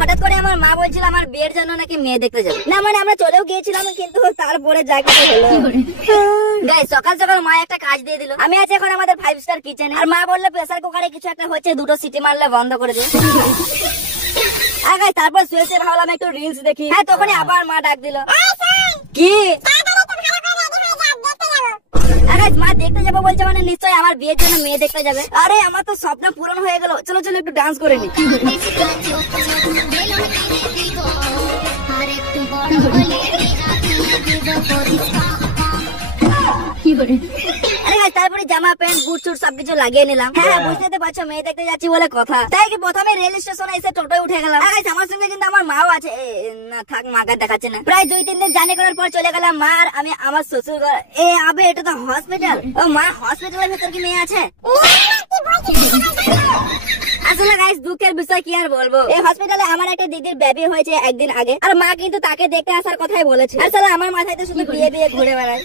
হঠাৎ করে আমার মা বলছিল আমার বিয়ের জন্য নাকি মেয়ে দেখতে যাবে। না মানে আমরা চলেও গিয়েছিলাম, কিন্তু তারপরে জায়গাটা হলো। গাইস সকাল সকাল মা একটা কাজ দিয়ে দিল। আমি আছি এখন আমাদের 5 স্টার কিচেনে, আর মা বললো প্রেসার কুকারে কিছু একটা হচ্ছে, 2টো সিটি মারলে বন্ধ করে দে। তারপর শুয়েছে, ভাবলাম একটু রিলস দেখি। হ্যাঁ তখনই আবার মা ডাক দিল। কি মা দেখতে যাবো বলছে, মানে নিশ্চয় আমার বিয়ের জন্য মেয়ে দেখতে যাবে। আরে আমার তো স্বপ্ন পূরণ হয়ে গেল, চলো চলো একটু ডান্স করে নি। তারপরে জামা প্যান্ট বুট চুট সবকিছু লাগিয়ে নিলাম। হ্যাঁ বুঝতে তো পারছো মেয়ে দেখতে যাচ্ছি বলে কথা, তাই কি প্রথমে রেল স্টেশনে এসে টোটোয় উঠে গেলাম। আমার সঙ্গে কিন্তু আমার মাও আছে, না থাক মাকে দেখাচ্ছে না। প্রায় 2-3 দিন জার্নি করার পর চলে গেলাম মা আর আমি আমার শ্বশুর ঘর। আবে এটা তো হসপিটাল। ও মা হসপিটালের ভেতর কি মেয়ে আছে? আসলে গাইস দুঃখের বিষয় কি আর বলবো, এই হসপিটালে আমার একটা দিদির বেবি হয়েছে একদিন আগে, আর মা কিন্তু তাকে দেখতে আসার কথাই বলেছে। আসলে আমার মাথায় তো শুধু বিয়ে ঘুরে বেড়ায়।